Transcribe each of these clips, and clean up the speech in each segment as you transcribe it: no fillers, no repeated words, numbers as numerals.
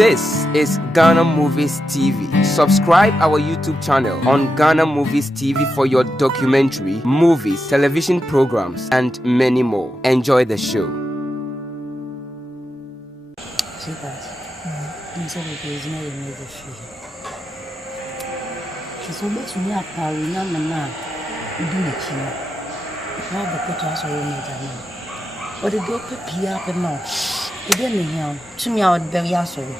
This is Ghana Movies TV. Subscribe our YouTube channel on Ghana Movies TV for your documentary, movies, television programs, and many more. Enjoy the show. What did they prepare up and now? It didn't hear to me out very sorry.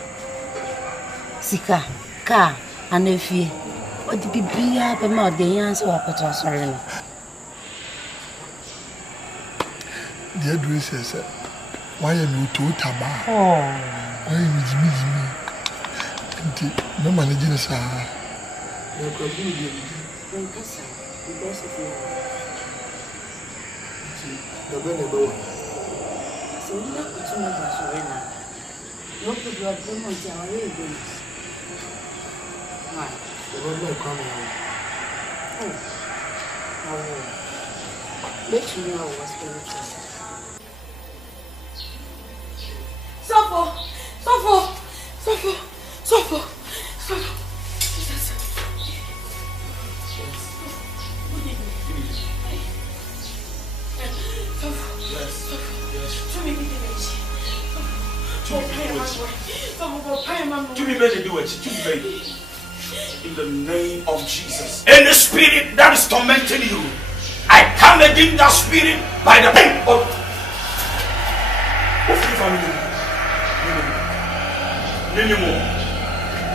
Sika, car, and if you what did be up and now the answer or put us sorry. The address is why am you too taba? Oh, why am you Jimmy? No managing us. so you not put too much as well. No people are going to tell you. Right. The one coming out. Oh, let you know what's going on. Suffer. Jesus. In the name of Jesus. Any spirit that is tormenting you, I come against that spirit by the name of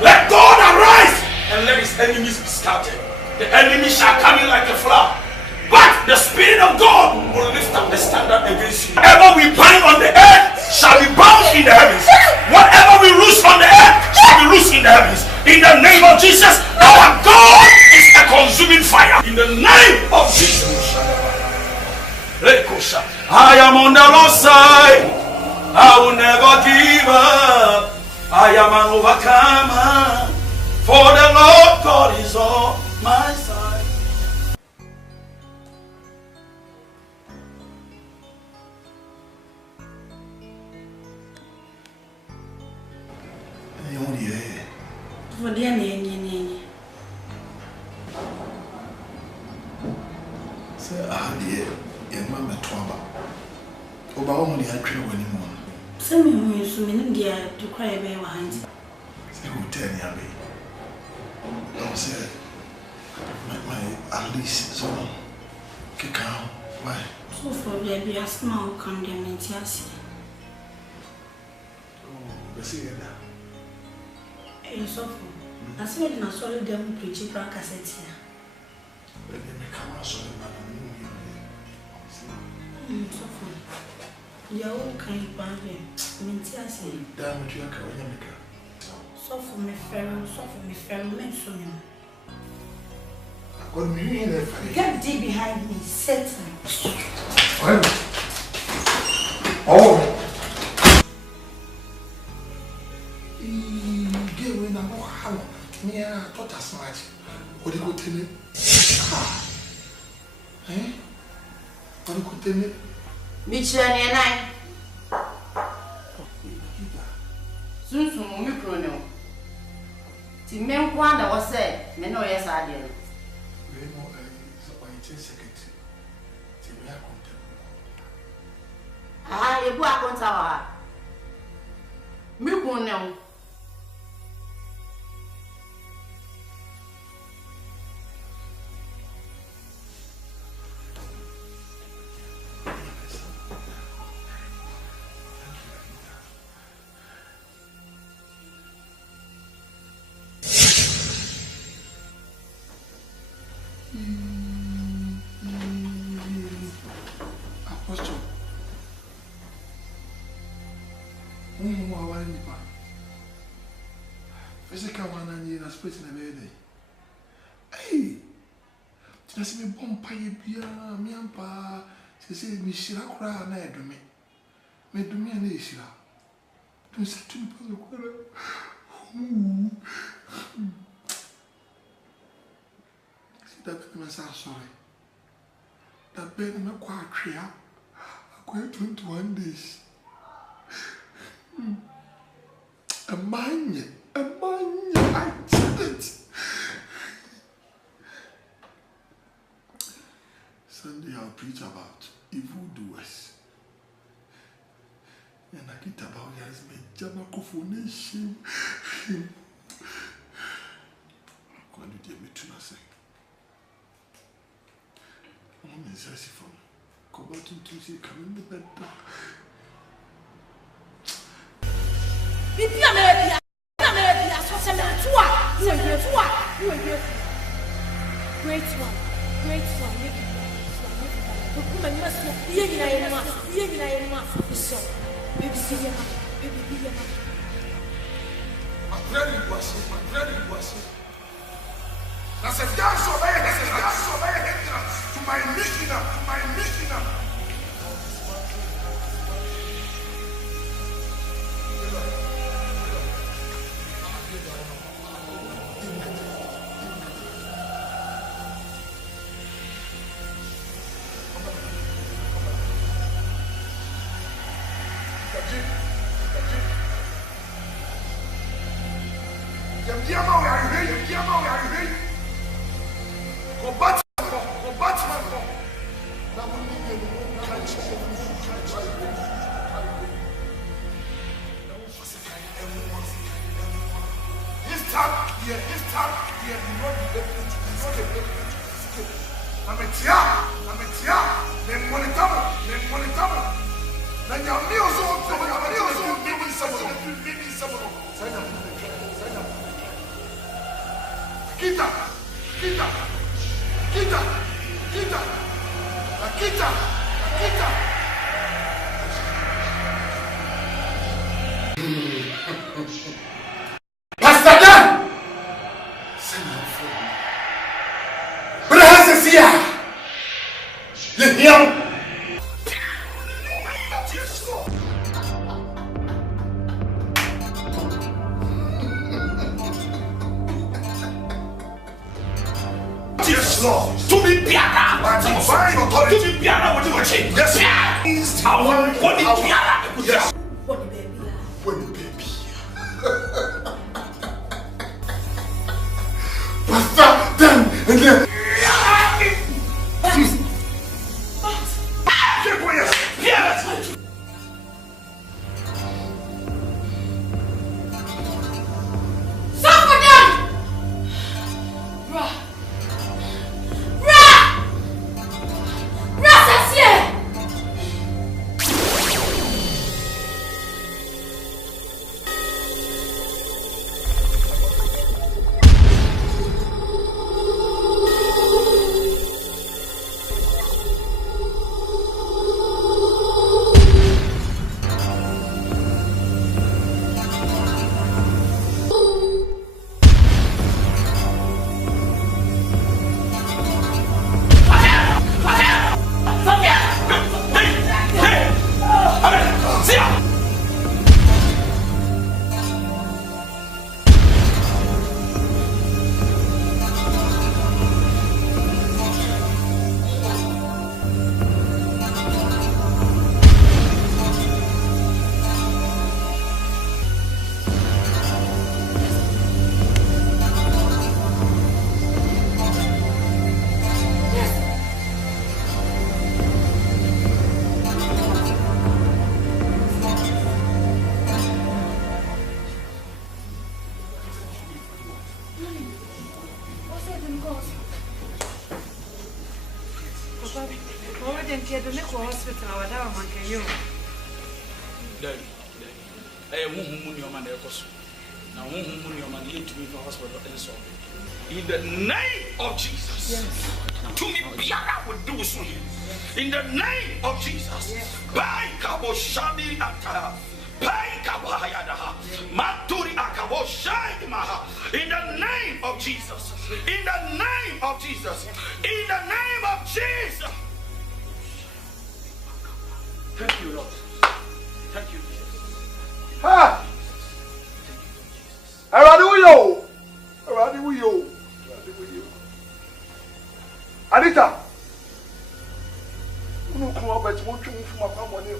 let God arise and let his enemies be scattered. The enemy shall come in like a flood, but the Spirit of God will lift up the standard against you. Whatever we bind on the earth shall be bound in the heavens. Whatever we loose on the earth shall be loosed in the heavens. In the name of Jesus, our God is a consuming fire. In the name of Jesus. I am on the Lord's side. I will never give up. I am an overcomer. For the Lord God is on my side. For the end, Say, dear, young mamma Twaba. About only a tree anymore. some of you swimming dear to cry by behind. Say, who tell me? I said, my at least so kick out. Why? So for there be a small condemnation. Oh, see that. And so for I said, in a solid devil preaching for a cassette here. But then they come out so that So for your own kind of bargain, Mintiasi. damn it, you are coming. So for me, Pharaoh, men so me. What do you mean if I Get deep behind me, Satan. Oh, give me number one. Yeah, what a smart. What do you go tell me? Eh? What do you go tell me? Mitchell and I. Soon, micro. The men one that was said, men know yes, I did. We know a secretary. We are Ah, you go out on tower. Micro now. Apostle. Physical one and you are split in a bed. Hey, just me bomb pie beer, me and pa. She said, Miss Shirakura, and I do me. Made me an issue. Don't say to me, see that man, sorry. That bed in a quadria. I quite 21 days. A man, I did it. Sunday I'll preach about evildoers. And I get about yes, me Jamaco shame. When you did me to say, I'm in Sassy from Cobatin to see coming the bed. That's a dance of to my missioner. Pastor Dan! Send your phone. Brother Cecilia! You hear? Yes, Lord. To be piara. To be piara. What do you say? Yes. I want what is piara? Yes. What the baby? Pastor, then and then. In the name of Jesus. Yes. To me, Biara will do so. In the name of Jesus. By Kabo Shadi Ata. By Kabo Hayadaha. Maturi Akabo Shadi Maha. In the name of Jesus. In the name of Jesus. In the name of Jesus. Thank you, Lord. Thank you, Jesus. Ha! Hallelujah! Hallelujah! Anita! You know, come on, but you won't from my family.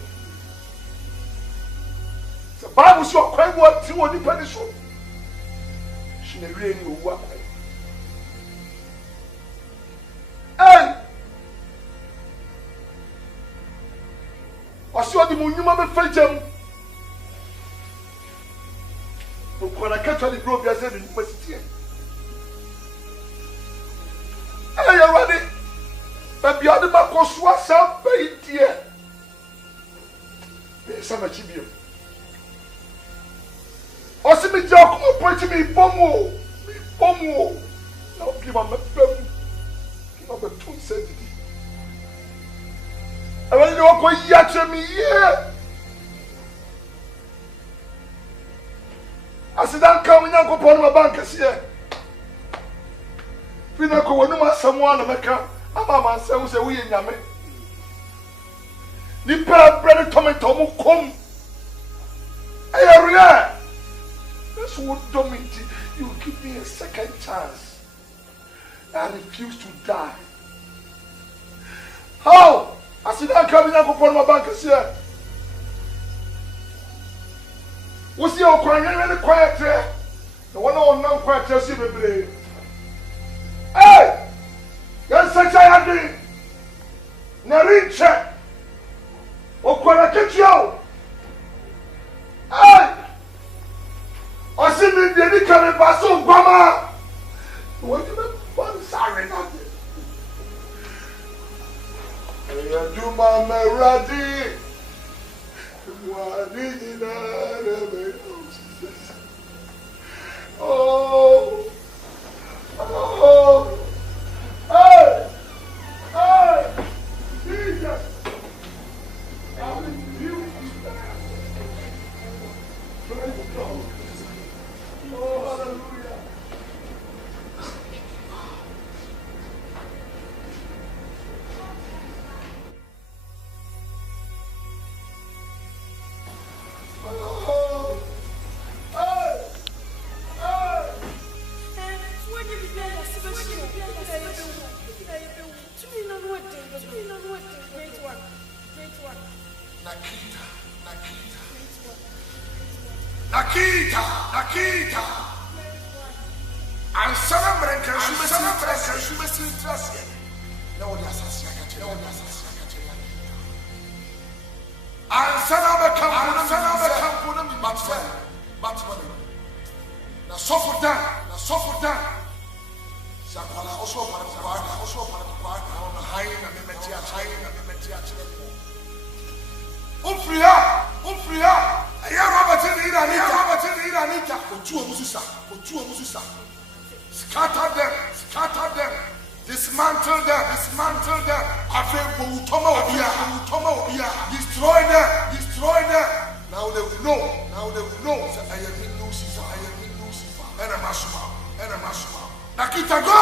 Bible says quite what you want to punish you. She never really knew what. Hey! I saw the moon, you might be fetching. But when I catch the grove, I said, you must see it. Hey, you're ready. But the other man was what's up, baby. There's some achievement. I see me job operating me bomb. Now give him a film. Give him a 2 cents. I want to know what you are me here. I said, I'm coming out upon my bank here. We don't go no someone America. I'm a man say we say we in Yame. The pair bread tomato mu come. Hey, Ariel. That's what Dominic. You give me a second chance. I refuse to die. How? I said, I'm coming out upon my bank here. What's your crying? Really quiet there. The one on non quiet just see me. Hey! Yes, such I had been. Nariche. Okwara Ketio. Hey! I see me the coming Basso Guama. What do you mean? Sorry, nothing. I do my melody. Oh, oh, hey, hey, Jesus, I refuse to die. Praise God. Oh, hallelujah. Nakita. I'm celebrating Christmas. No, that's a second. I'm celebrating but na suffer down. Sakwala also para on high na metia. Umfria. Aya Robert in Iranita. Otu omususa. Scatter them. Dismantle them. Afe Toma Obia. Destroy them. Now they will know. Say I am in Lucifer. And a masuma. Nakita go.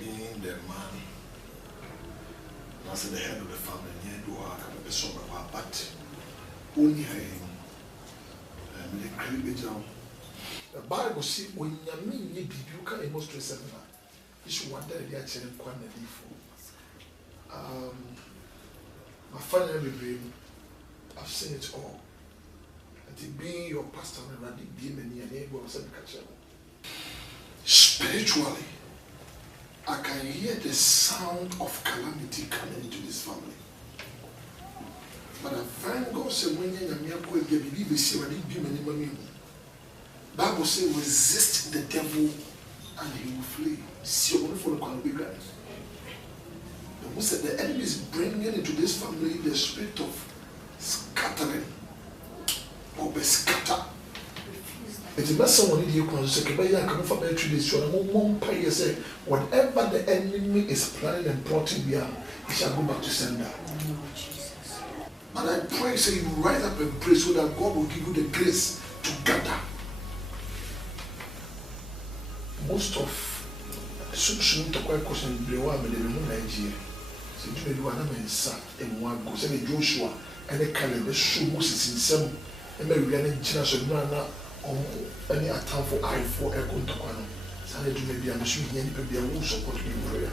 Being the man, as the head of the family, but only the Bible says when you mean you can demonstrate something. You should wonder if you are actually quite my family brain, I've seen it all. And being your pastor and being many and able to catch up. Spiritually, I can hear the sound of calamity coming into this family. But I find God said when you believe see what he Bible says resist the devil and he will flee. See you for the guys. Who said the enemy is bringing into this family the spirit of scattering or be scattered. It's not someone in the say, whatever the enemy is planning and plotting beyond, he shall go back to sender. And I pray, say you rise up and pray so that God will give you the grace to gather. Most of the solution to quite question the one with the Nigeria. So you do another sat and one goes and Joshua and the calendar show Moses in some and maybe we are in China so no any attempt for I for a contact. So I do maybe I'm assuming any people will support me in prayer.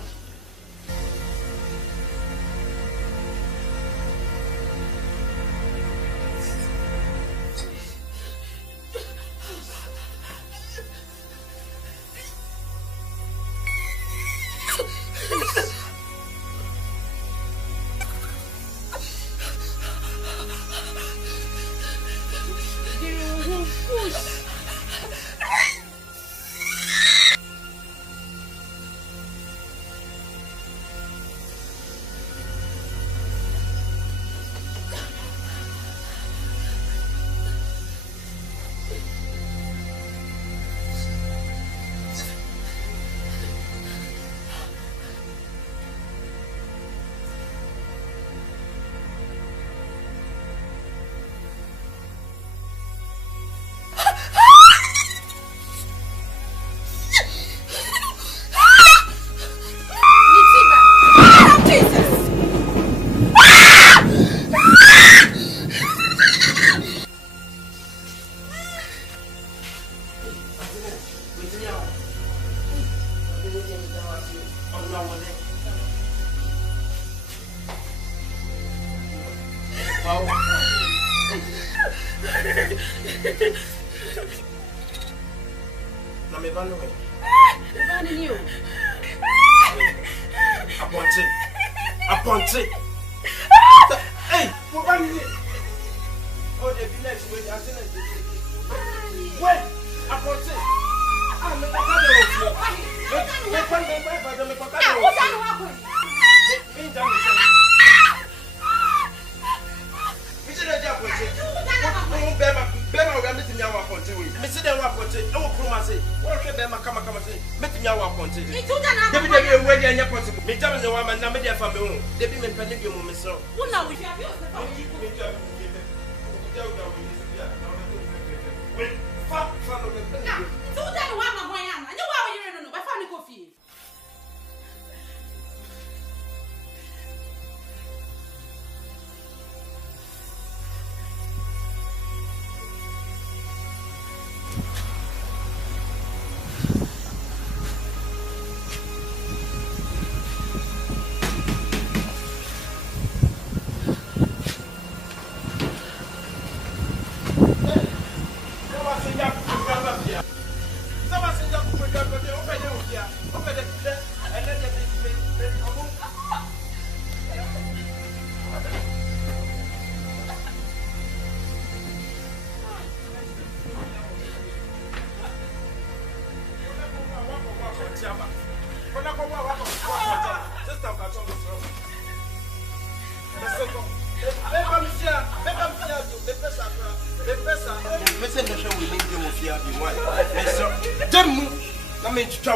Na me van away. Van you. Aponte. Hey, what van you? Oh, the next way I seen it. Wait, aponte. Ah, me papa de o. Me papa de o. Me down. Me say that aponte. Bema we meet me awa aponte we. Me say that aponte. E wo kroma say. Wo hwe bema kama say. Meet me awa aponte. Debi we dey anya possible. Me jam ne wa man na me dey fa me hu. Debi me panye bi mu me so. Wo na we hia bi o se fa. Wait, fuck, no me. So that wa ma gwan ya na. Anya wa we yire no ba fa ni kofi.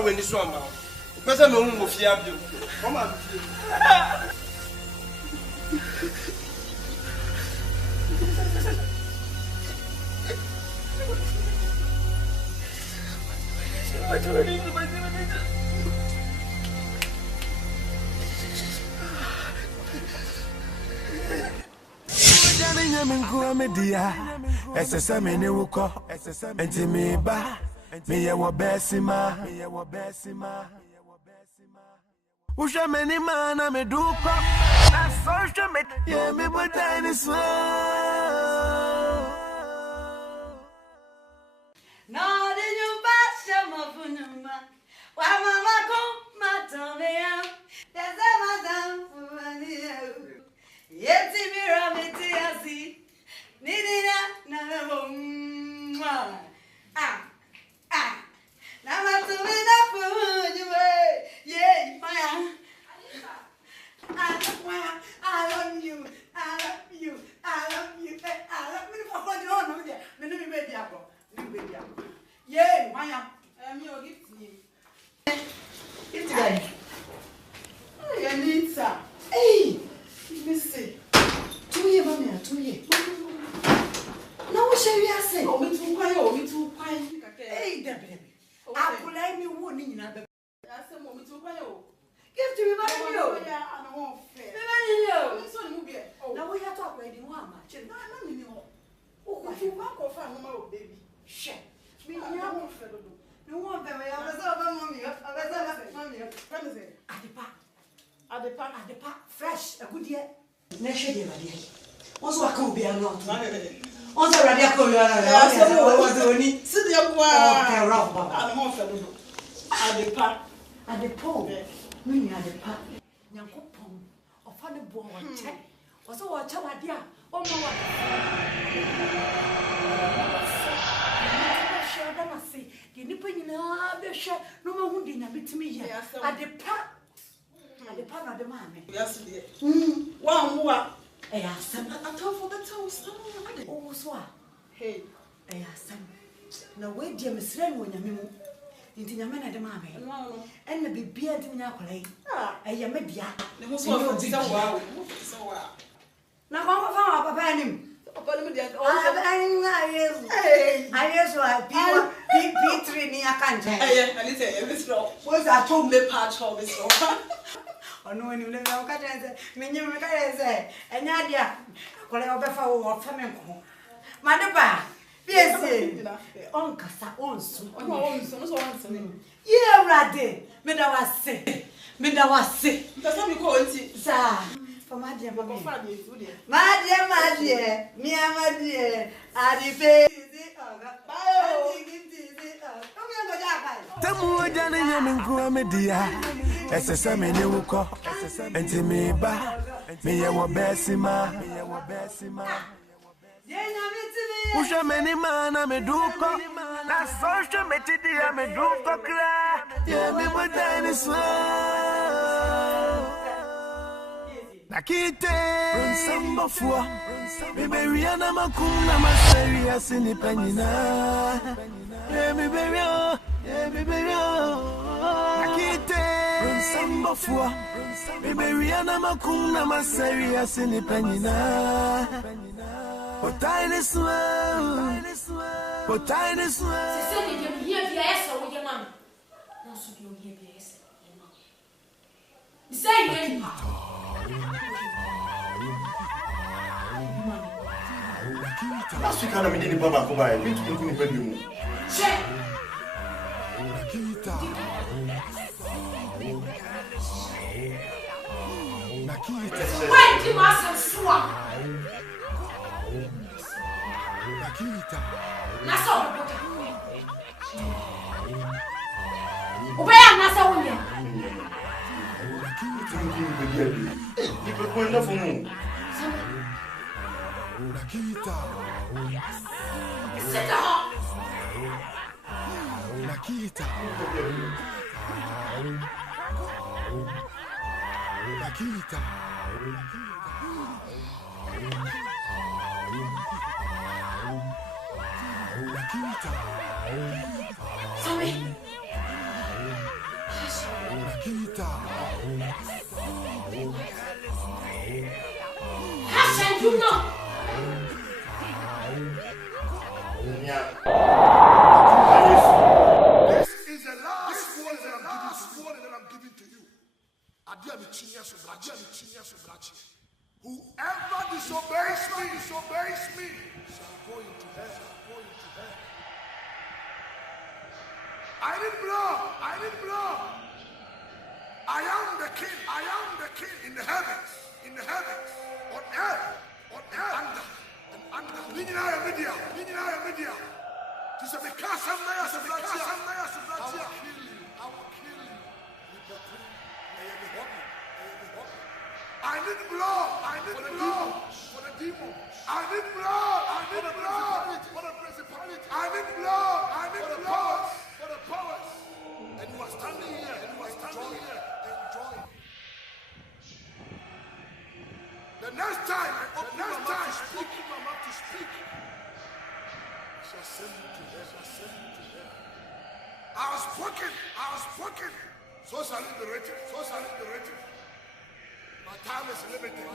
When this one, person who fear you. Come on. Me wa besima Usha meni mana me duko na social media yeah me botai ni so Na de nyumba chama funuma wa mama ko matomea tazama zamfuania yeti mira metiasi nidina na mwa Nama tumina funywe, yeah, Maya. I love you, I love you, I love you, I love you. For what you know, yeah, me no be baby apple, yeah, Maya. Me o gift me. Gift guy. Oh, yeah, Nita. Hey, me say. 2 years, mommy, 2 years. No, what shall we say? Oh, me too quiet. Hey, Debbie. Apulai mi wo ni nyina be. Ase mo mi tu kwa yo. Give to me ba ni yo. Ya ana wo fe. Be ba ni yo. So ni mu be. Na wo ya to apulai di wo ama. Che na mi ni ho. O ko fi wa ko fa no ma o baby. She. Mi nya wo fe do. Ni wo be me ya be so ba mommy. Be so ba mommy. What is it? Adepa fresh. A good year. Na she de ba de. Won so aka obi an no. On se radia ko yo na. O do ni. Si de kwa. Okay, rough baba. Ana mo fe do. Adepa. Me ni adepa. Nyankopon. Ofa ne bo wo che. O so wo che wade a. O mo wa. Shoda na se. Ke ni pa nyina be hwe. No ma hu di nya betimi ye. Adepa na de ma me. Yes de. Wa nwa. Yeah, some I told for the toast. Oh, so hey, yeah, some. Now, wait, dear Miss Ren, when you move into your man at the mammy. No, and the baby at the Nacolay. Ah, I am a bia. The most of the wow. So wow. Now, I'm up a him. I guess what P3 near country. I didn't say, what's that told me patch of this? No, you never got it. Menu, and Nadia, Coleobefa or Flamenco. Madaba, yes, Uncle Saonso. Yeah, Raddy, Medawa sick. That's what we call it, sir. For my dear, me and my dear, I depend. Temu jani nyaminku media. Esesa me ne wuko. Enti me ba. Me ye wo besima. Usha meni mana me duko. Na social media me duko kra. Ye me bodani swa. Nakite Samba fua Me beriana makuna maseri asini penina Me berio Nakite Samba fua Me beriana makuna maseri asini penina Potaine swa Se me deu via essa ou ia mano. Não subiu via essa. Isso aí, hein? Last week, I didn't bother to buy. Me too, couldn't pay you. Check. Wait, you must swap. That's all. Where am I going? People going off for me. Sit down. Nakita. Sorry. Hassan, you know. This is the last warning that I'm giving to you. Whoever disobeys me shall go into hell. I didn't blow. I am the king in the heavens, on earth, under. Media. To say because I will kill you. I need blood for the demons. I need blood for the principality. I need blood for the powers. And you are standing here enjoying. The next time I open my mouth to speak, I shall send you to hell. I was spoken. So shall it be written. My time is limited.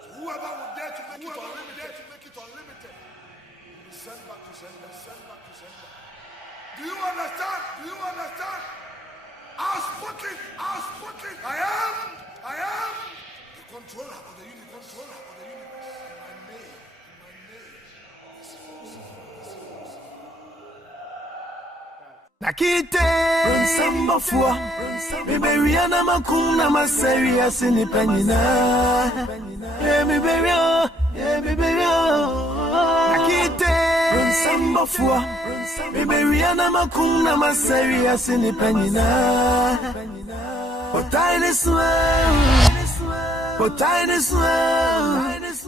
So whoever would dare to make it unlimited, will be sent back to sender. Do you understand? I was spoken. I am the controller of the universe. In my name. Nakite Samba fua Me beriana makuna maseri asini penina Me berio Nakite Samba fua Me beriana makuna maseri asini penina Potaine swa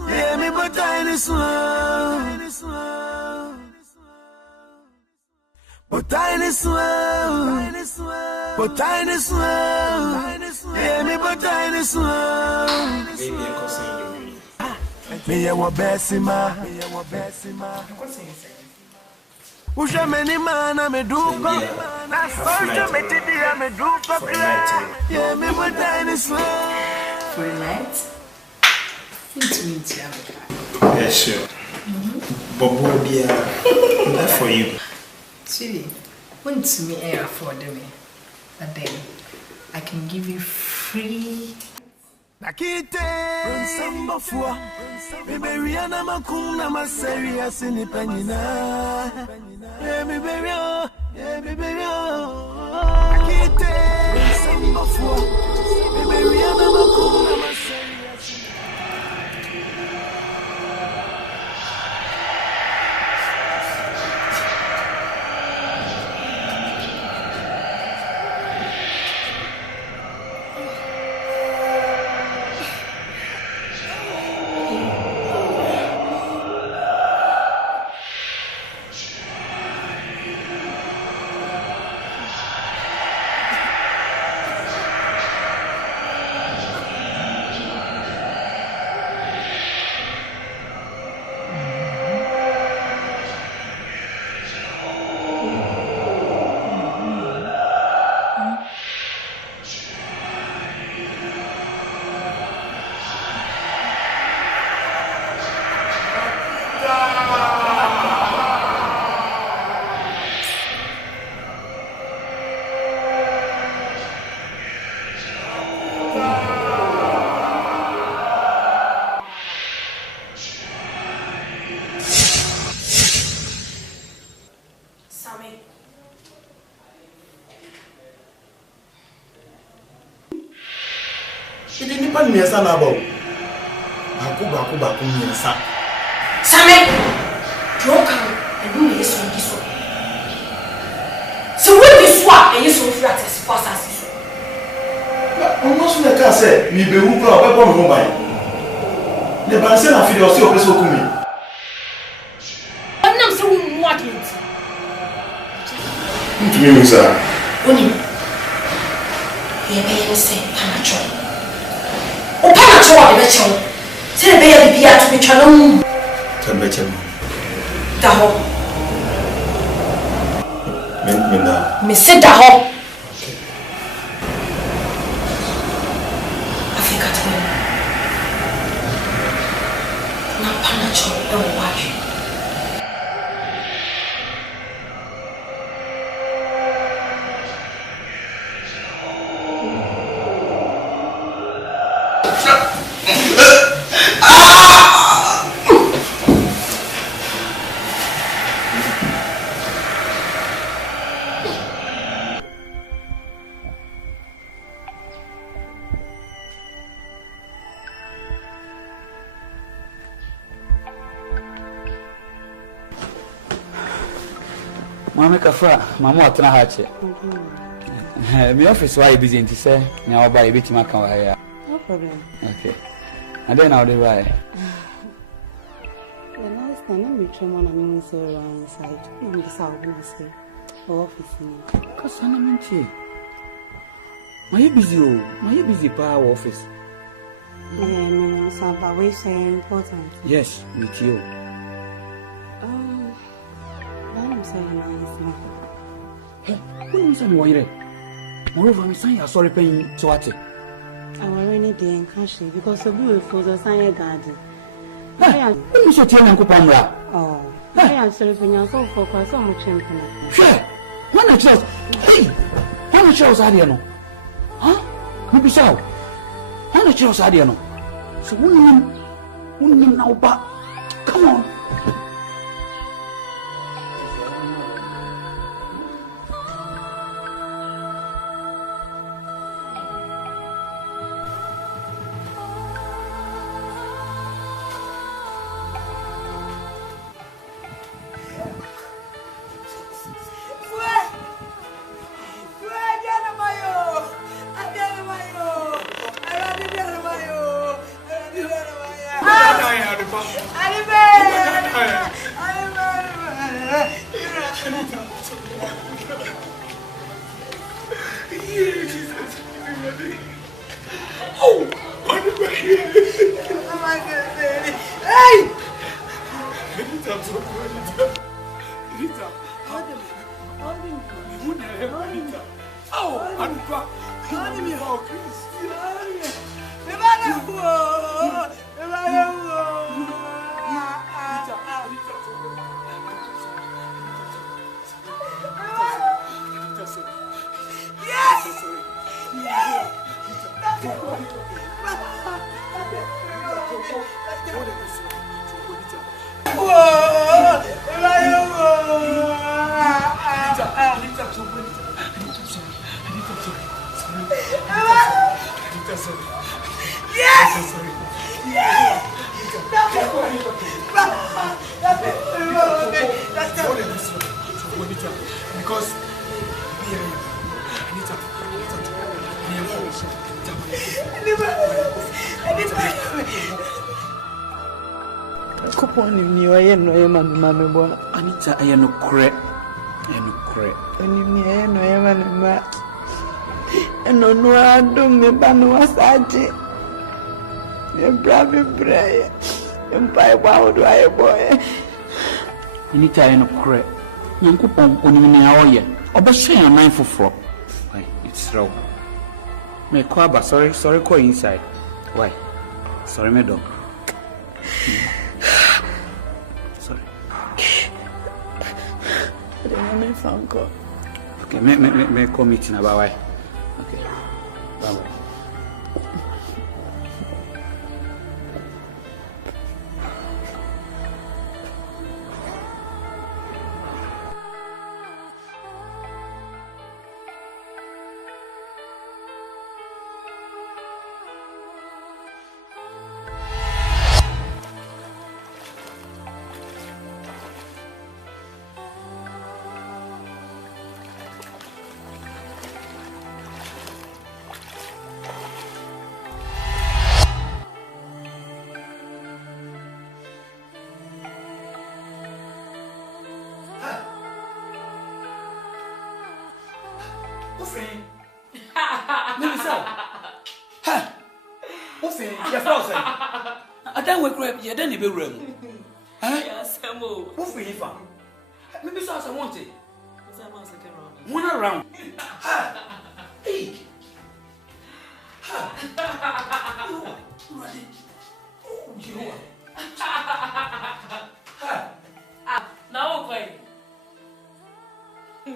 Yeah, me potaine swa Potaine swa Yeah, me potaine swa Me ya wabesima Usha meni mana me duko Na social media me duko Yeah, me potaine swa For a night? Yeah, sure. Bobo, dear, that for you. Sweetie, when to me air afford me, but then I can give you free. Nakite Samba fua Me beriana makuna maseri asini penina Me berio Nakite Samba fua Me beriana makuna One me son about. Baku me son. Sammy, don't come and do this one. So what this one and you so flat as fast as you. Almost like I said, me be who go up on mobile. The bansen of your so person come in. I'm not so what it. Me sir. Oni. You say panacho. O panacho wa be chewo. Say be ya bibia to be twano. Tembeche. Daho. Me sit daho. Africa to me. Na panacho e wo waje. Mama Kafra, Mama Atana Hache. My office why busy and say, now buy a bit of my car. No problem. Okay. And then I'll be right. The last time I'm with someone I'm inside. I'm the south say office. Because I'm in. Are you busy? Are you busy by our office? Yeah, no, so we say important. Yes, with you. I'm saying nice. Hey, who is on wire? Moreover, I'm saying you're sorry paying to what? I already did cash because of beautiful the sign garden. Let me show you Uncle Pamela. Oh, I am sorry for your so focus so much. Sure. When I chose, hey, when I chose Adiano. Huh? Maybe so. When I chose Adiano. So, woman now, but come on. Anita, I am no correct. I am no correct. And no, I don't me banu asaji. And brave prayer. And by wow, do I boy? Anita, I am no correct. Uncle Pom, only an hour. Or but say a 9 for 4. Why, it's wrong. May Quaba, sorry, call inside. Why? Sorry, my dog. Phone call. Okay, me call meeting about why. Okay. Bye. Ufin. Maybe so. Ha. Ufin, your frozen. I don't work right, you don't even room. Yes, Samo. Ufin, if I. Maybe so as I want it. One around. Hey. You ready? Oh, you are. Now, okay. Yes.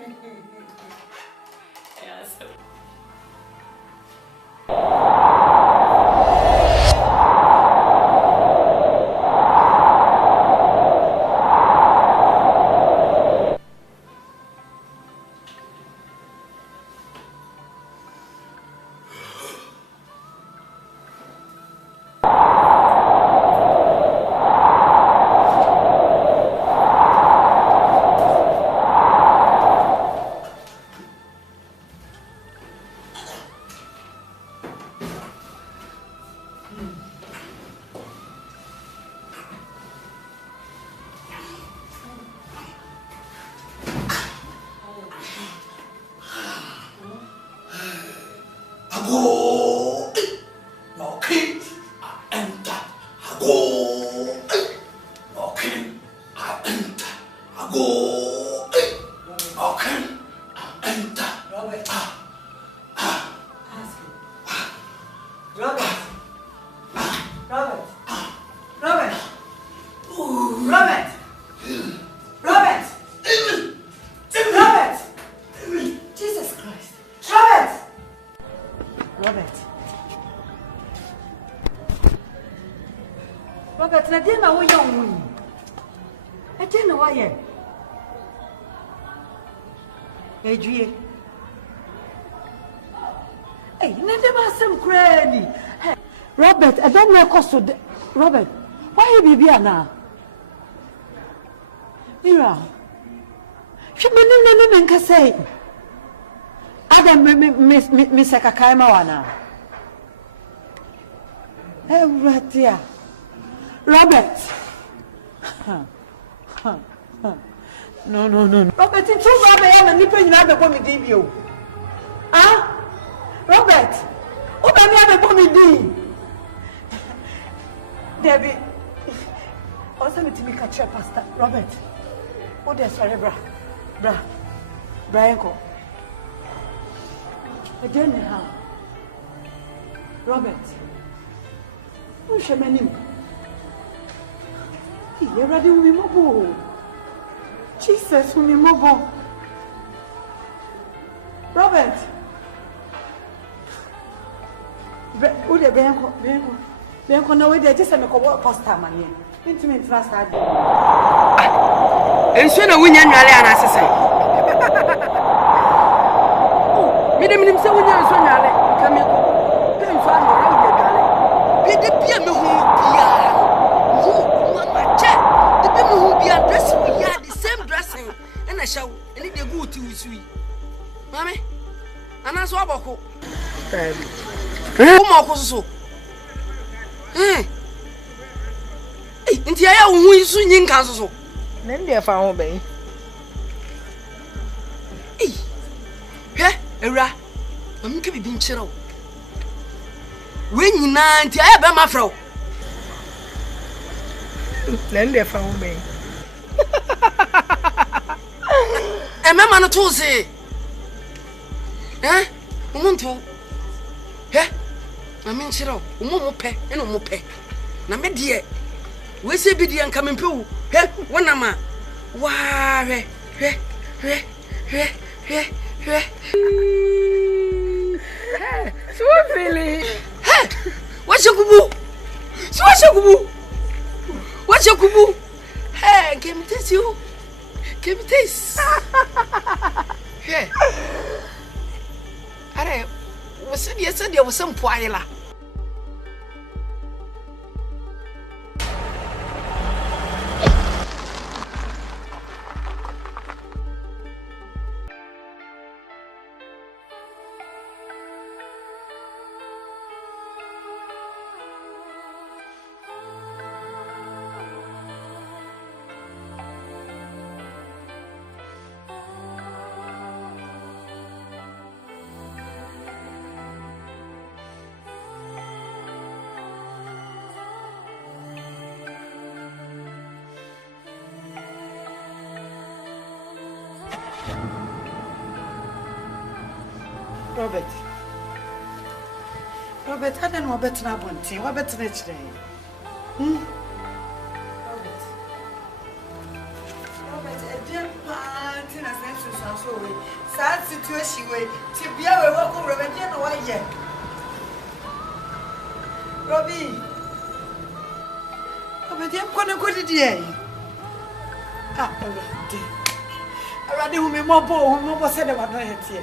Robert, na dia na wo young wuni. E dia na wa ye. Ejue. Hey, na dem asem krani. Robert, I don't know cost to Robert. Why you be ana? Mira. She me nka say. Adam me sakakai ma wana. Hey, Ratia. Robert. No. Robert, it's too bad I am a nipple in the bomb debut. Ah? Robert, what am I going to do? Debbie, also let me catch up, Pastor. Robert, what is sorry, Brian? Again, how? Robert, who shall my name? You're ready with me, Jesus, with me, Robert. Who the Bianco, no way, just a co poster money. Intimate trust. And soon a winner, and assassin. Madam, so when you're so narrow, come here. Don't find around your darling. Be the piano who the people who be dressing we are the same dressing, and I shall and it go to sweet. Mammy, and I saw Boko. So. Intia who is swinging castle. Then they found me. Era, I'm going to be chill. When you nine, I have my fro. Then they found me. And my man told say, want to. I mean, chill, Mope and Mope. Now, my dear, we say be the uncoming poo. One ama. Why, so feeling. What's your kubu? So what's your kubu? What's your kubu? Hey, can me taste you? Can me taste? Hey. Are was it yesterday was some poila. Robert, I don't know better than one thing. What better than today? Robert, a dear party has entered some way. Sad situation way. Tibia will walk over and you know why yet. Robbie. Robert, I'm going to go to the day. I rather whom more bold, whom more said about my head here.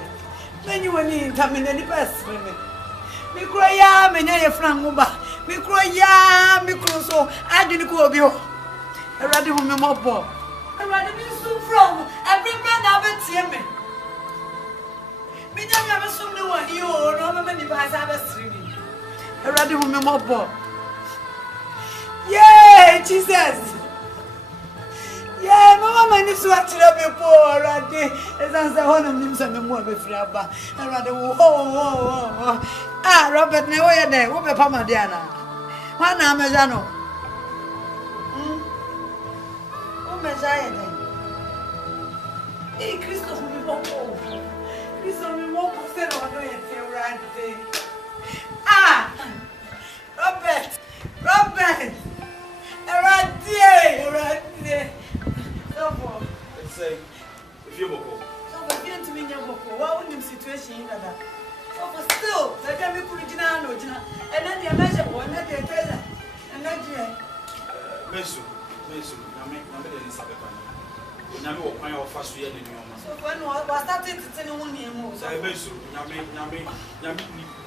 Then you will need to mean any person. Me cry ya me nya ye fran mo ba me cry ya me so adwini ko obi ho erade hu me mobo erade me so from every brother betie me me nya me so ne wa hi o no me ni ba sa ba siri ni erade hu me mobo yeah Jesus yeah mama mani so atira me po erade esanse hono nim so me mo be fira ba erade wo Robert, me oye de, wo be pama de ana. Wa na meja no. O meja ye de. Christophe mi popo. Christophe mi mo po se no ye te urante. Robert. Erade. So let's say if you boko. So if you to me nyaboko, what would the situation in that? But still, I can't be putting it down, and then the measure one that they tell her, and then Mesu, I make no better than Sabbath. When I walk my office, we are in your mouth. So when was started to tell one year more. So I mesu, Yami,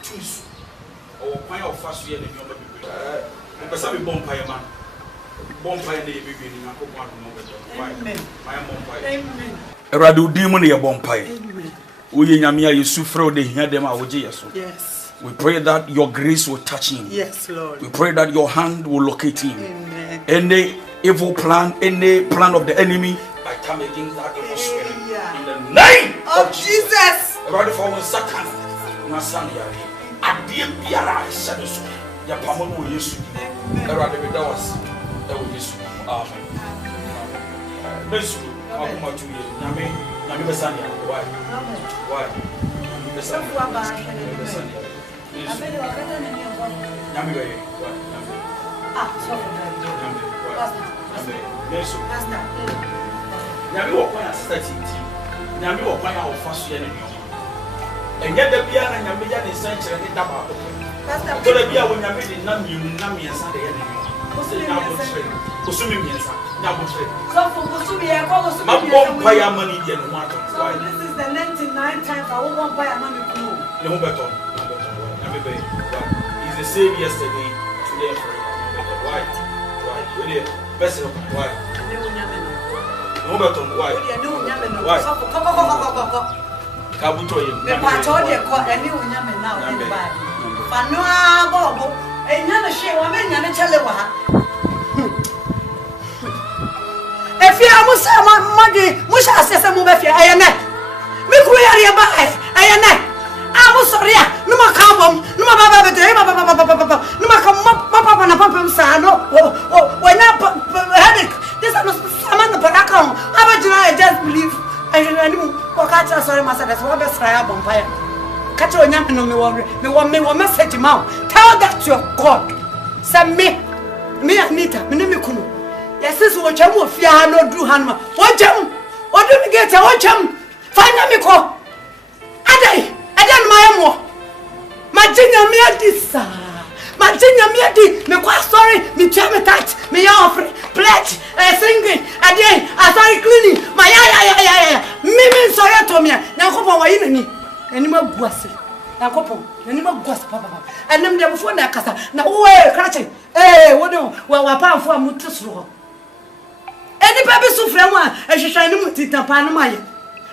choose or my office, we are in your mouth. Because I'm a bonfire man. Bonfire, they be in a cook one moment. My bonfire. Amen. Radu demon, a bonfire. We nyamia Yusufro de hear them yes. We pray that your grace will touch him. Yes, Lord. We pray that your hand will locate him. Amen. Any evil plan, any plan of the enemy, I come against that evil spirit. In the name of Jesus. Ready for one second. Nasania. Adim biara shadows. Ya pamono Yesu. Erade be dawas. Ewo Yesu. Amen. Mesu. Akuma tu ye. Nyame besania. Why? Why? Besania. Abele wakata na nyongo. Nyame be. Why? So for that. Mesu. Nyame wo kwa sister titi. Nyame wo kwa ya ofaso ye ne nyoma. Enye da bia na nyame ya ne san kire ne daba ko. Pastor. To da bia wo nyame de na mienu na miensa de ye ne nyoma. Osumi miensa. Na bo tre. So for Osumi e ko Osumi. Ma bom pa ya mani de no mato. So this is the 99 times I won't buy a money cool. Ne ho beto. Nyame be. He's the same yesterday, today and forever. Why? We the best of why? No beto why? Why? Kabuto ye. Me pato de ko eni unyame na o de ba. Fano abobo. Enya na hwe wa me nya ne chele wa ha. Efia musa magi musa asese mu be fia ayene. Me kuru yare ba ayene. Amu soria numa kambom numa baba bete baba numa kam papa na papa sa no wena headache this is someone the paraka abajina I just believe I knew what catch sorry masa that's what best try bonfire catch onyam no me wo message ma tell that to your God send me Anita me me kunu yes is wo twam ofia no dru hanma wo twam odu mi get wo twam fanya me ko adai adan mayamo majinya miadisa majinya miadi me kwa sorry me tell me touch me ya offer pledge singing adai sorry cleaning my ya me sorry to me na kopon wa yinani ani maguase na kopon ani maguase papa anem de before na kasa na we krache wo de wa pamfo amutesro eni pa bi sufre mu a ehwehwan ni mutitan pa no maye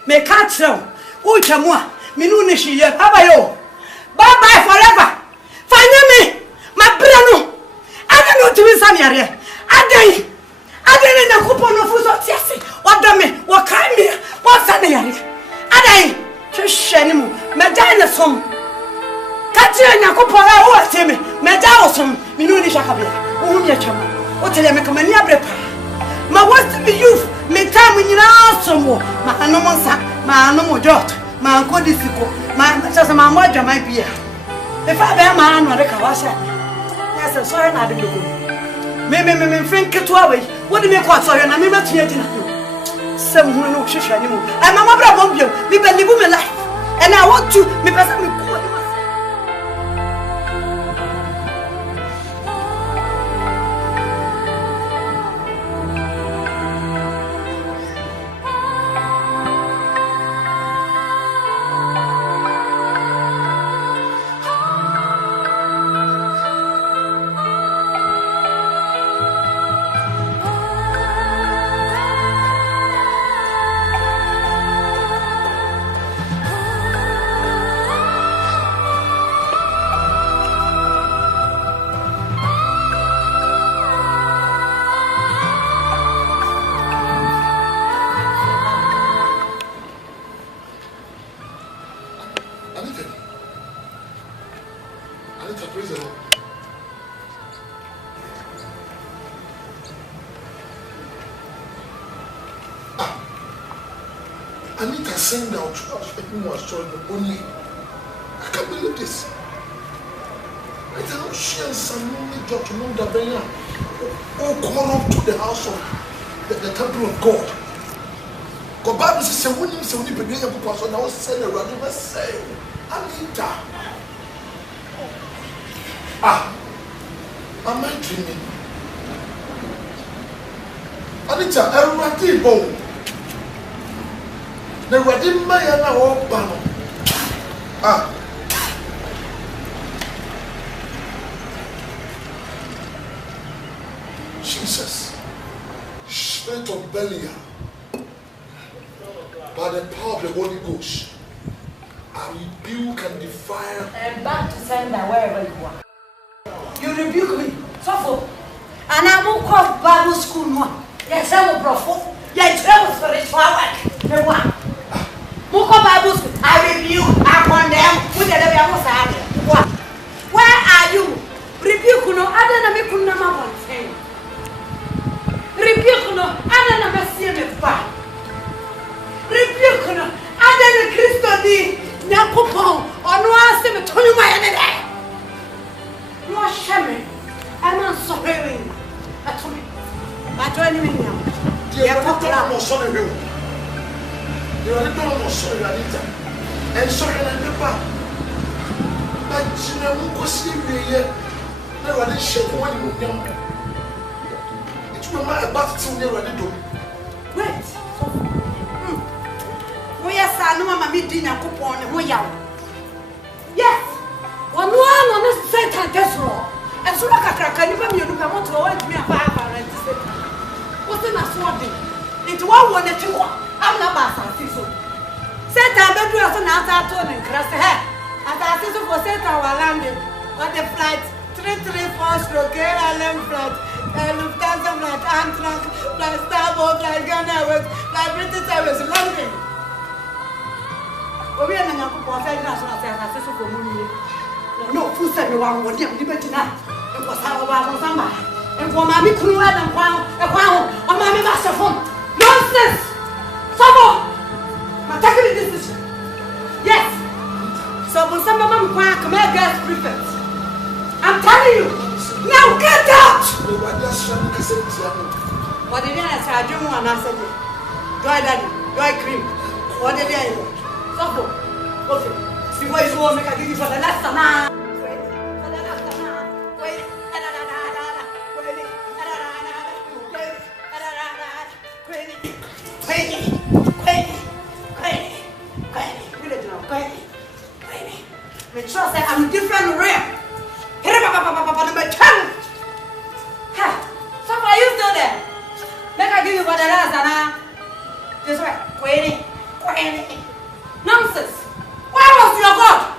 me ka kire wo twamu a minu ne hye abayo bye bye forever fanya me my brano ada no timi samiare adai na kupon no fuso tiase oda me wo kai me wo sane yare adai hwehwe ni mu meja ne som ka kire nyakopon a wo ateme meja wo som minu ne hwakabia wo hu me twam wo tele me kama ni abrepa ma want be youth me time nyina somo ma anomonsa ma anomo dot ma anko disiko just a man, what might be. If I bear my hand, I was yes, I'm sorry, not the good. Maybe Frank away. What do you make what's sorry? And I'm not here. Some who know she anymore. And my mother won't be living my life. And I want to be present. Anita send out to us when was showing the only. I can't believe this. I tell you, she and some only job to know the Benya all call up to the house of the temple of God. God Bible says, when you say, when you begin to pass on, I was saying, I never say, Anita. Am I dreaming? Anita, everybody home. The wedding man na walk banner. Jesus, Spirit of Belial, by the power of the Holy Ghost, I rebuke and defile. I'm back to send my wherever you are. You rebuke me, so and I won't call Bible school more. Yes, I will prophet. Yes, I will spiritual work. The one. Bible school. I rebuke, I condemn. What? Where are you? Rebuke no, I don't know me number one thing. Rebuke no, I don't know me see me far. Rebuke no, I don't know Christo di Nyakopon or no answer me to you my enemy. No shame. I'm not sorry. I told me. I don't even know. I'm sorry. You are the one who saw Anita, and sorry, and never. But you know, who see me here? There are the shape when you know. It will not about to near the door. Wait, we are son, Mamma, me dinner coupon, and we are. Yes, one on this Satan, that's wrong. And so I can you want to avoid me a father and Satan. What's in a sword? It's one wanted to walk. I'm not bad. Satan bedroom so now start turning cross hair. As I see for Satan our landing. What the flight 334 stroke KLM flight. Lufthansa flight, Amtrak, flight Starboard, flight Ghana Airways, flight British Airways, London. We are not going to national service for money. No, who said you want to liberty now? It was how about somebody. And for Mammy Crew and Crown, or Mammy Master phone. Nonsense! Someone! I'm taking this decision. Yes. So when some of them come here, girls prefect. I'm telling you. Now get out! What did I say? I don't want to say. Do I daddy? Do I cream? What did I do? So, okay. See what you want me to give you for the last time. Trust that I'm different rare. Number 10. So are you still there? Let I give you what the last and this way. Queenie. Nonsense. Where was your God?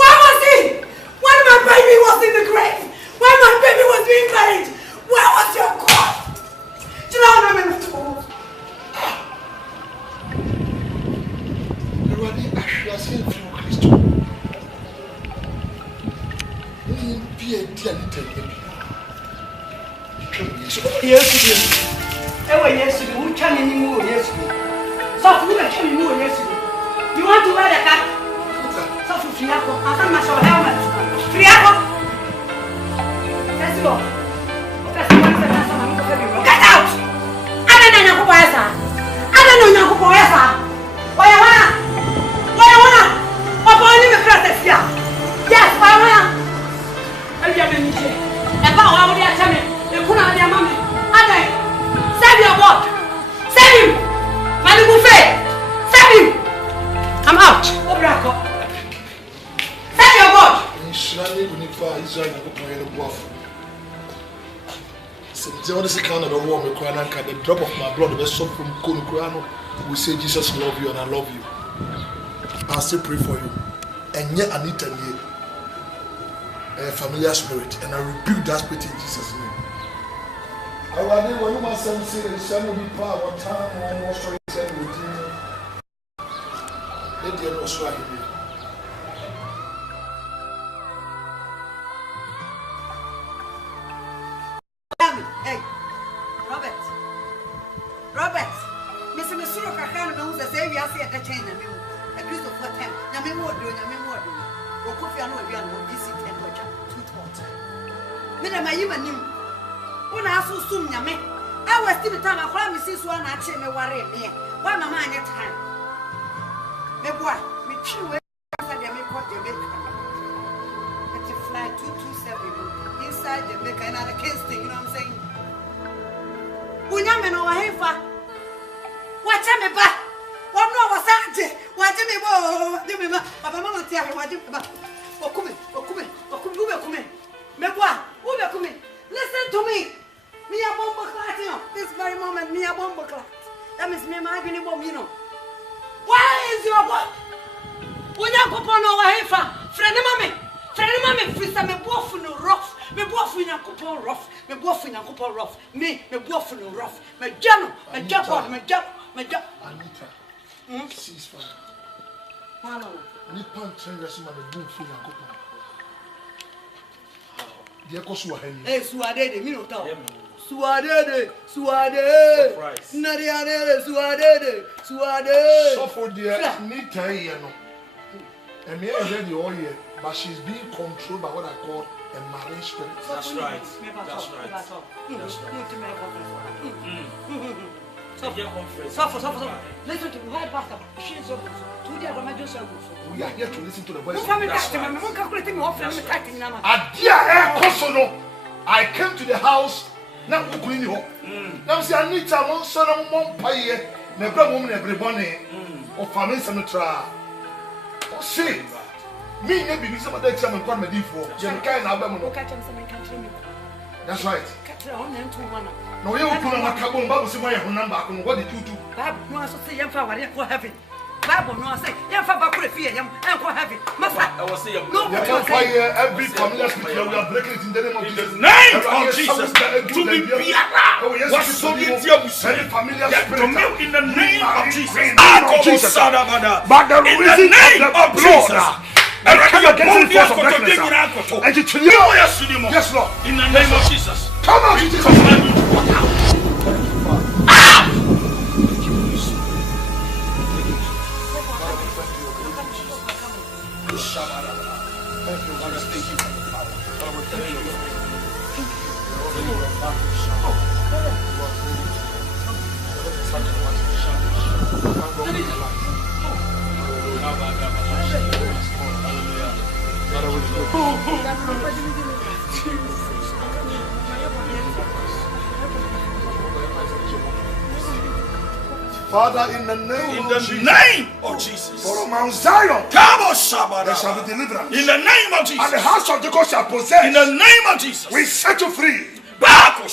Where was he? When my baby was in the grave? When my baby was being buried? Where was your God? Do you know what I'm going to do? You are the actual through Christ. Yes, who can anymore? Yes, so who can you? Yes, you want to wear the cap? So for Friako, I said my show helmet. Friako! Let's go. Get out! I don't know who I am. I don't know who I am. Why am I? Why am I? What are you doing here? Yes, why am I? I'm going to and how are you telling me? You couldn't have your mommy. Save your word. Save him. Mali Buffet. Save him. I'm out. Obrako. Save your word. Inshani unifa Israel na kupanga na buafu. Since all this kind of the war me cry nanka the drop of my blood the soap from Kono Krano we say Jesus love you and I love you. I'll still pray for you. And yet Anita need a familiar spirit and I rebuke that spirit in Jesus' name. I will when you must say the son will be part of time almost for his routine. Let the other strike me. Hey, Robert, Mr. Missouri Kakana knows the same as at the chain and you. A piece of what time. Yamin would do, or coffee and would be on visit and watch too hot. Madam, I even knew. When I saw soon, Yame, I was still time I found Mrs. One at me worry me. Why, Mamma, at time? Me boy, me chew after they make what they make. Let it fly 227 inside the make another case thing, you know what I'm saying? Bunyamin over here, watch me back. What no was that? What do me, Papa Mamma tell me what you about? Oh, come in. Me boy, who be coming? Listen to me. Me a bomb clat, you know. This very moment, me a bomb clat. That means me my gonna bomb, you know. Why is your boy? When you go on over here, friend mommy, freeze me both in the rough. Me both in a coupon rough. Me both in a coupon rough. Me both in the rough. Me jam, me jump. Anita, ceasefire. Nippon train resume and boom free and coupon. Dear Kosuaheni. Eh, Suadede, me no talk. Suadede. Nadiade, Suadede. So for dear Anita, you know. And me already all year, but she's being controlled by what I call a marine spirit. That's right. Suffer. Listen to me, why Pastor? She's over. We are here to listen to the voice of I came to the house. Now, now, see, Anita, one son of one pie, never woman, everybody, or family cemetery. See, me, maybe some of the exam and comedy for that's right. No, you put on my carbon bubble, see my number. What did you do? Bible, no, I say, young father, you're heavy. Bible, no, I say, young father, could fear him, and go heavy. I was saying, no, every familiar speaker, we are breaking it in the name of Jesus. Name of Jesus. To be Biara. What's so good? Very familiar spirit. In the name of Jesus. But the reason of the blood. And come against the force of darkness. And to you, yes, Lord. In the name of Jesus. Come out, Jesus. Father, in the name of Jesus, for Mount Zion, there shall be deliverance. In the name of Jesus, and the house of Jacob shall possess. In the name of Jesus, we set you free.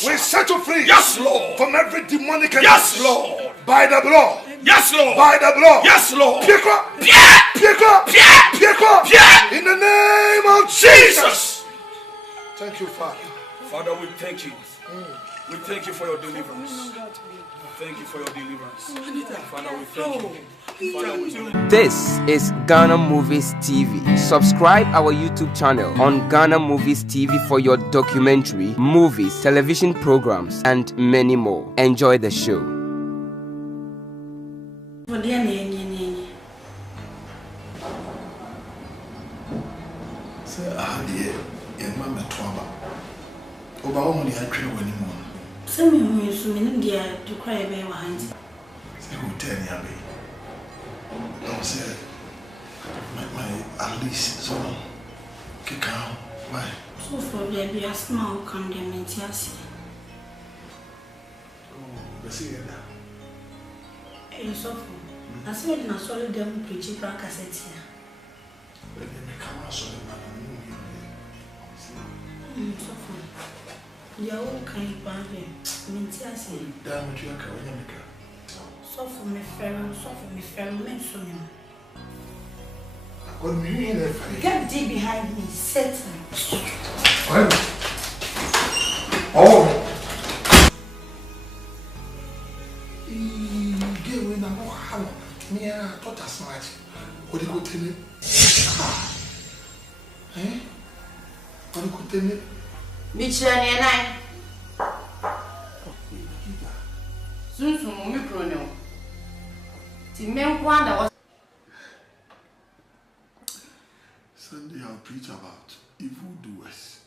We set you free. Yes, Lord. From every demonic. Yes, Lord. By the blood. Yes, Lord. By the blood. Yes, Lord. Pick up. In the name of Jesus. Thank you, Father. Father, we thank you. We thank you for your deliverance. Thank you for your deliverance. Father, we thank you. This is Ghana Movies TV. Subscribe our YouTube channel on Ghana Movies TV for your documentary, movies, television programs, and many more. Enjoy the show. Oba wo ni atwe wani mu. Se me hu yesu me nim dia to cry be wa hanti. Se hotel ni abe. Don't say my at least so kick out. Why? So for be a small condemnation. See you now. Eh, so for. I said na solid them preaching for cassette here. But then the camera saw the man. So for. Ya o kan pa be. Menti ase. Damn it, you are going to so for me fair men so me. What do you mean that? Get deep behind me, Satan. Oh. Get away now. How? Me a thought as much. What do you go tell me? Eh? What do you go tell me? Michelle and I. Soon, me pronoun. Timen Wanda was. Sunday I'll preach about evildoers.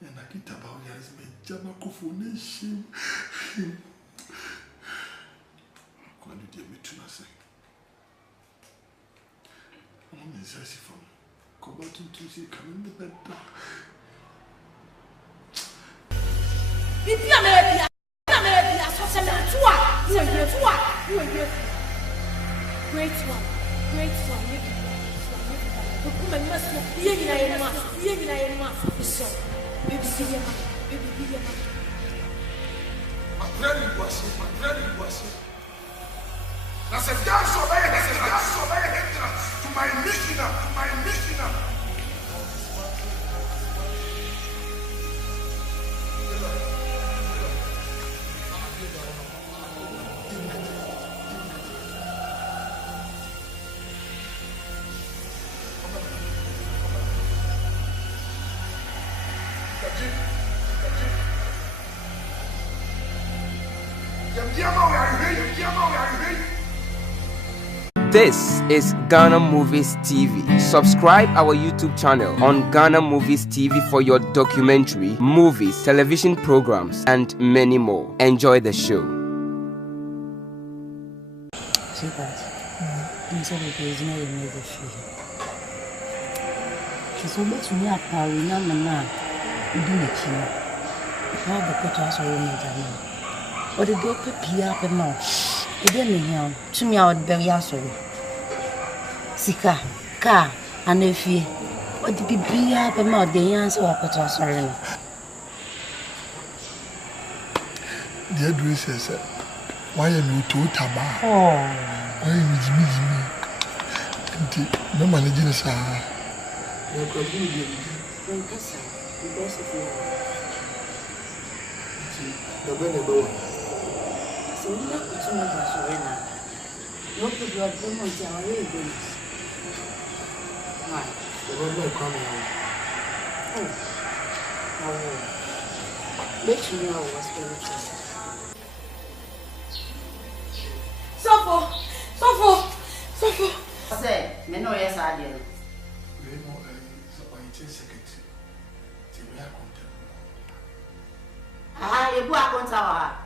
And I get about yes, me Jamaco nation. When you did me to say, I'm in Sassy from Cobaton to see coming the bed. America, so send them to us. You are here. Great one. My dreaded was it. That's a dance of a hindrance to my missioner. This is Ghana Movies TV. Subscribe our YouTube channel on Ghana Movies TV for your documentary, movies, television programs, and many more. Enjoy the show. Or the door pay up and now. It didn't hear to me out very sorry. Sika, car, and if you what did be up and out the answer or put us sorry. The address says, why am you too taba? Oh, why am you me? No managing us. so we have to know that surrender. No people are going to tell you this. Why? The government coming out. Oh. Make sure you know what's going on. Sofo. I say, me know yes I did. We know a secretary. We are content. You go account our.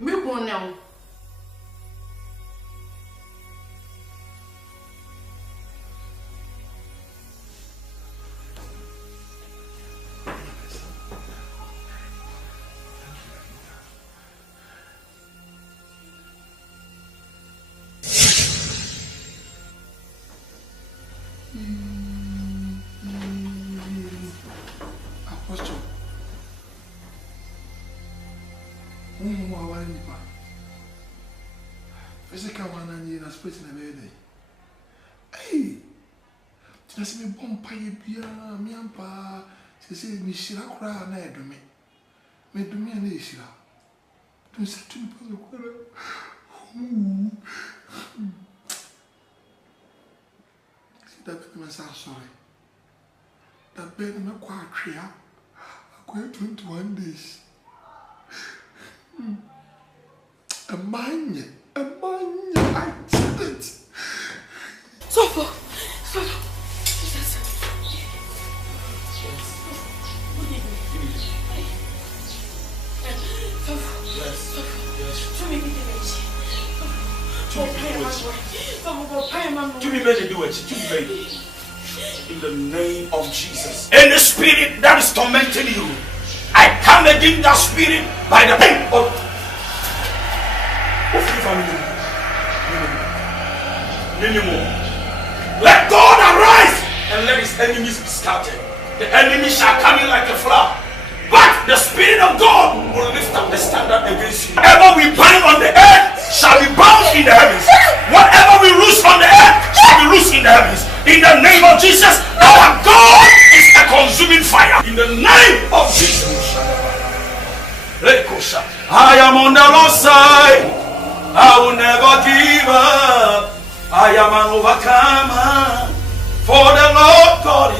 Me go now. Apostle. Physical one and you spirit in a bed. Hey, just me bomb pie beer, me and pa. She said, Michelle, cry and I do me. Me do me an issue. Don't say to me, see that bed, I'm sorry. That bed in a quite tree. I'm going 21 days. A mine, I did it. Sofo. In the name of Jesus. Any spirit that is tormenting you, I come against that spirit by the name of let God arise and let his enemies be scattered. The enemy shall come in like a flood, but the Spirit of God will lift up the standard against you. Whatever we bind on the earth shall be bound in the heavens. Whatever we loose on the earth shall be loosed in the heavens. In the name of Jesus, our God is a consuming fire. In the name of Jesus. I am on the Lord's side. I will never give up. I am an overcomer. For the Lord God